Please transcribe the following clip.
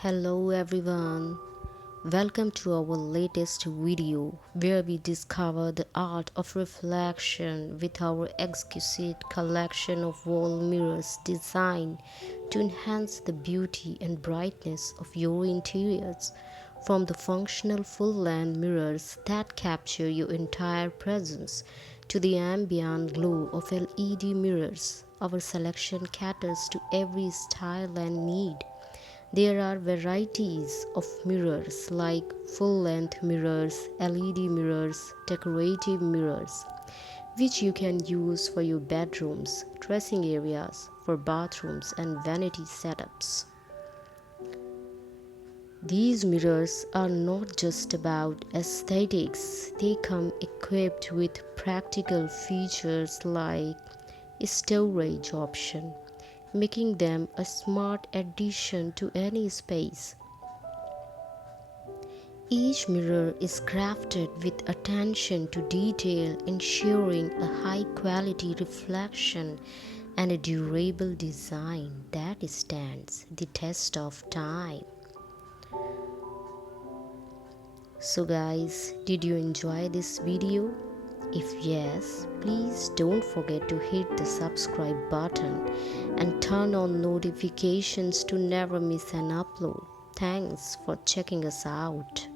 Hello everyone, welcome to our latest video where we discover the art of reflection with our exquisite collection of wall mirrors designed to enhance the beauty and brightness of your interiors. From the functional full-length mirrors that capture your entire presence to the ambient glow of LED mirrors, our selection caters to every style and need. There are varieties of mirrors like full-length mirrors, LED mirrors, decorative mirrors, which you can use for your bedrooms, dressing areas, for bathrooms and vanity setups. These mirrors are not just about aesthetics, they come equipped with practical features like a storage option, making them a smart addition to any space. Each mirror is crafted with attention to detail, ensuring a high quality reflection and a durable design that stands the test of time. So guys, did you enjoy this video? If yes, please don't forget to hit the subscribe button and turn on notifications to never miss an upload. Thanks for checking us out.